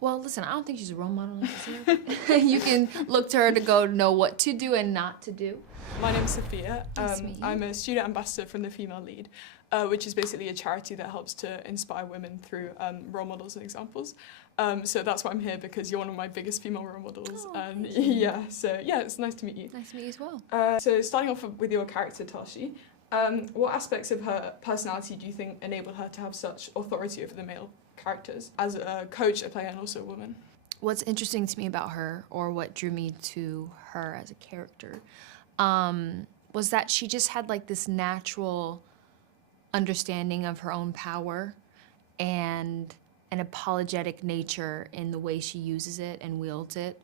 Well, listen, I don't think she's a role model necessarily. You can look to her to go know what to do and not to do. My name's Sophia. Nice to meet you. I'm a student ambassador from the Female Lead, which is basically a charity that helps to inspire women through role models and examples. So that's why I'm here, because you're one of my biggest female role models. Oh, And thank you. yeah, so yeah, it's nice to meet you. Nice to meet you as well. So starting off with your character, Tashi, what aspects of her personality do you think enabled her to have such authority over the male characters as a coach, a player, and also a woman? What's interesting to me about her, or what drew me to her as a character, was that she just had like this natural understanding of her own power and an apologetic nature in the way she uses it and wields it.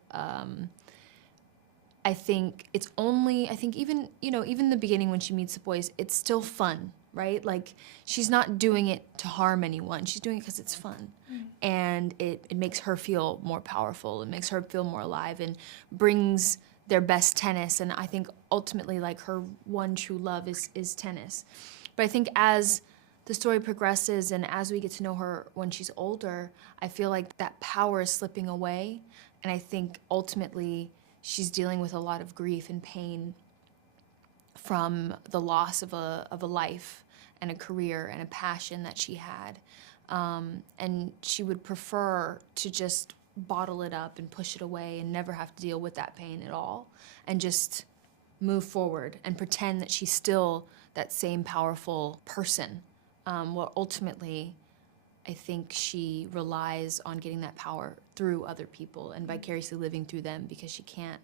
I think even, even the beginning when she meets the boys, it's still fun, right? Like, she's not doing it to harm anyone. She's doing it because it's fun. And it makes her feel more powerful. It makes her feel more alive and brings their best tennis. And I think ultimately, like, her one true love is tennis. But I think as the story progresses and as we get to know her when she's older, I feel like that power is slipping away. And I think ultimately she's dealing with a lot of grief and pain from the loss of a life and a career and a passion that she had. And she would prefer to just bottle it up and push it away and never have to deal with that pain at all, and just move forward and pretend that she's still that same powerful person. Well, ultimately, I think she relies on getting that power through other people and vicariously living through them, because she can't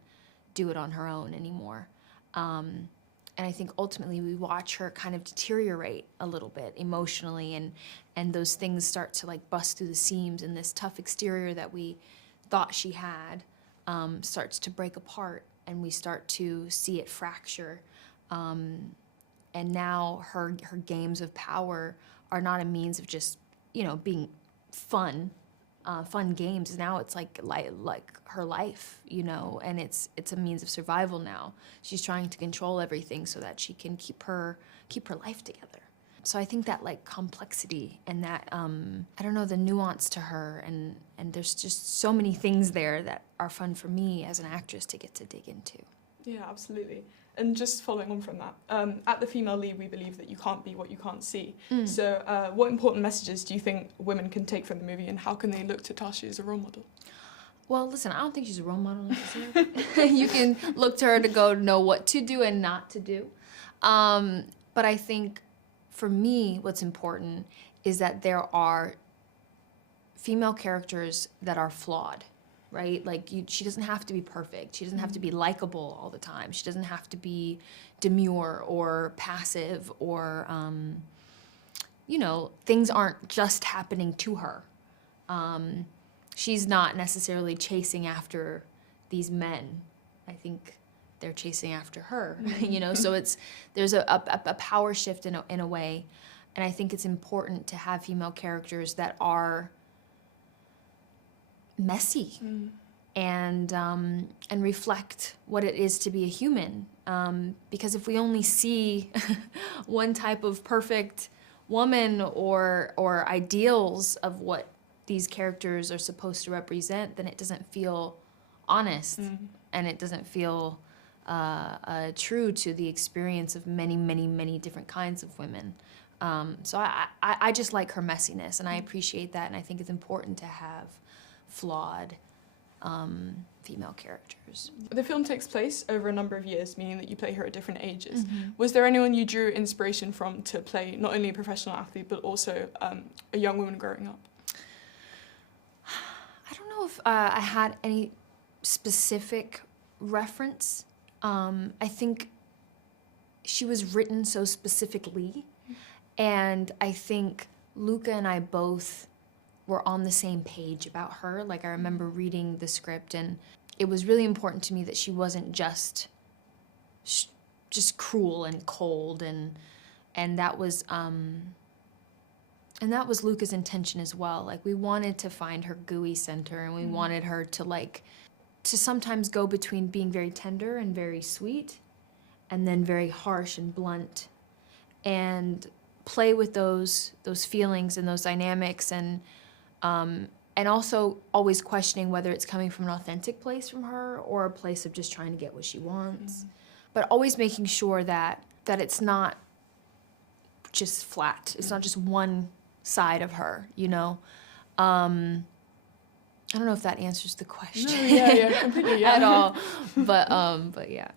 do it on her own anymore. And I think ultimately we watch her kind of deteriorate a little bit emotionally, and those things start to like bust through the seams, and this tough exterior that we thought she had starts to break apart, and we start to see it fracture. And now her games of power are not a means of just, being fun games. Now it's like her life, and it's a means of survival now. She's trying to control everything so that she can keep her life together. So I think that like complexity and that, the nuance to her, and there's just so many things there that are fun for me as an actress to get to dig into. Yeah, absolutely. And just following on from that, at the Female Lead, we believe that you can't be what you can't see. So what important messages do you think women can take from the movie, and how can they look to Tashi as a role model? Well, listen, I don't think she's a role model necessarily. You can look to her to go know what to do and not to do. But I think for me, what's important is that there are female characters that are flawed. Right? Like, she doesn't have to be perfect. She doesn't have to be likable all the time. She doesn't have to be demure or passive or, things aren't just happening to her. She's not necessarily chasing after these men. I think they're chasing after her, So there's a power shift in a way. And I think it's important to have female characters that are messy and reflect what it is to be a human. Because if we only see one type of perfect woman or ideals of what these characters are supposed to represent, then it doesn't feel honest, and it doesn't feel true to the experience of many, many, many different kinds of women. So I just like her messiness, and I appreciate that, and I think it's important to have flawed female characters. The film takes place over a number of years, meaning that you play her at different ages. Was there anyone you drew inspiration from to play not only a professional athlete, but also a young woman growing up? I don't know if I had any specific reference. I think she was written so specifically, and I think Luca and I both were on the same page about her. Like, I remember reading the script, and it was really important to me that she wasn't just cruel and cold, and that was Luca's intention as well. Like, we wanted to find her gooey center, and we wanted her to sometimes go between being very tender and very sweet, and then very harsh and blunt, and play with those feelings and those dynamics, and and also always questioning whether it's coming from an authentic place from her or a place of just trying to get what she wants. But always making sure that it's not just flat. It's not just one side of her, you know? I don't know if that answers the question No, yeah, completely, yeah. at all. But yeah.